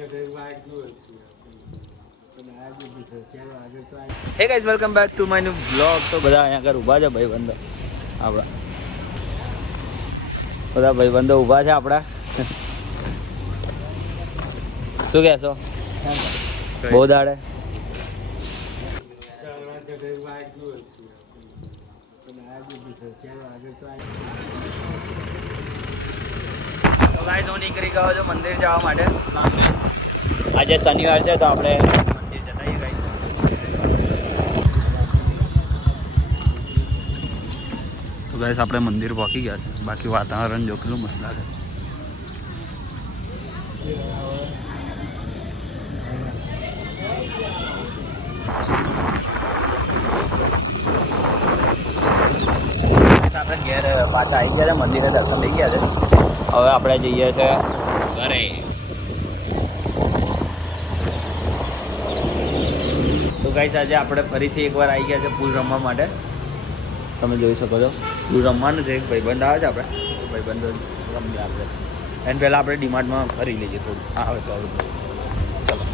Hey guys welcome back to my new blog. તો બધા અહીંયા આગળ ઊભા છે ભાઈબંધો આપણા, બધા ભાઈબંધો ઊભા છે આપણા. શું કહેશો? બહુ દાડે તો ગાઈઝ હું નીકળી ગયો છું મંદિર જવા માટે. આજે શનિવાર છે તો આપણે મંદિર જતા રહીએ ગાઈઝ. તો ગાઈઝ આપણે મંદિર પહોંચી ગયા છે. બાકી વાતાવરણ જો કેટલું મસ્ત લાગે. આપણે ઘેર પાછા આવી ગયા છે, મંદિરે દર્શન થઈ ગયા છે. હવે આપણે જઈએ છીએ ઘરે. તો ગાઈસ આજે આપણે ફરીથી એકવાર આવી ગયા છે પૂલ રમવા માટે. તમે જોઈ શકો છો પૂલ રમવાનું છે. એક ભાઈબંધ આવે છે આપણે, ભાઈબંધો રમીએ આપણે. એને પહેલાં આપણે ડીમાર્ટમાં ફરી લઈએ થોડું. આવે તો આવું ચલો.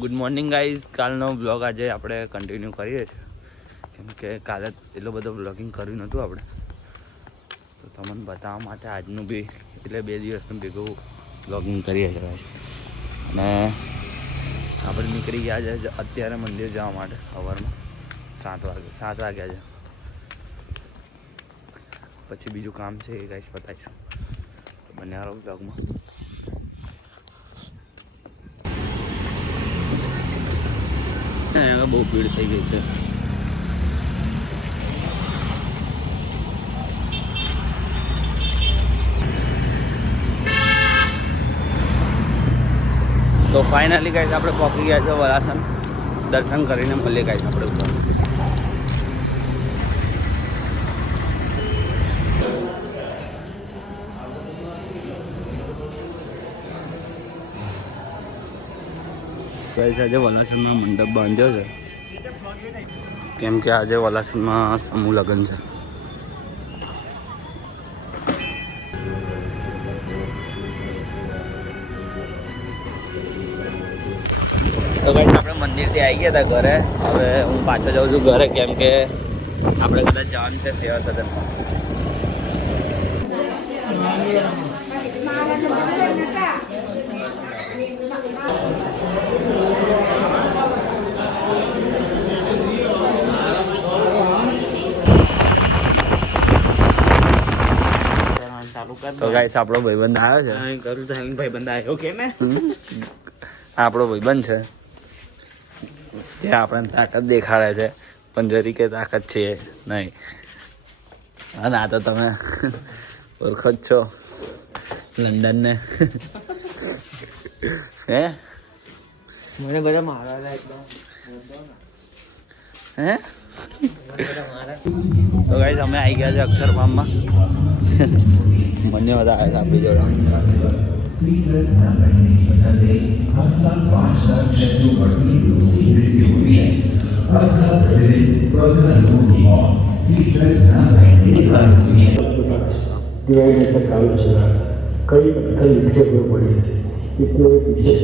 Good morning guys. કાલનો બ્લોગ આજે આપણે કન્ટિન્યુ કરીએ છીએ, કેમ કે કાલે એટલો બધો બ્લોગિંગ કર્યું નહોતું આપણે. તો તમને બતાવવા માટે આજનું બી એટલે 2 દિવસનું ભેગું બ્લોગિંગ કરીએ છીએ. અને આપણે નીકળી ગયા છે અત્યારે મંદિર જવા માટે. સવારમાં 7 વાગ્યા છે. પછી બીજું કામ છે એ ગાઈઝ બતાવીશું. બને રહો બ્લોગમાં. બહુ ભીડ થઈ ગઈ છે. તો ફાઇનલી ગાઈસ આપણે પહોંચી ગયા છે વરાસન. દર્શન કરીને મળીએ ગાઈસ આપણે ઉપર. ગાઈસ આજે વલાસનમાં મંડપ બાંધ્યો છે, કેમ કે આજે વલાસનમાં સમૂહ લગ્ન છે. તો ગાઈસ આપણે મંદિરથી આવી ગયા હતા ઘરે. હવે હું પાછો જાઉં છું ઘરે, કેમ કે આપણે કદાચ જવાનું છે સેવા સદનમાં. તો ગાઈસ આપણો ભાઈબંધ આવ્યો છે. કરું તો ભાઈબંધ આવ્યો કે ને આપણો ભાઈબંધ છે, જે આપણને તાકાત દેખાડે છે, પણ જરી કે તાકાત છે નહીં. અને આ તો તમે ઓળખો જ છો લંડન ને. હે મને બધા મારા એકદમ હે. તો ગાઈસ અમે આવી ગયા છે અક્ષરધામમાં. મને બધા આવે છે આપણી જોડે. કઈ વિક્ષેપો પડી એટલે વિશેષ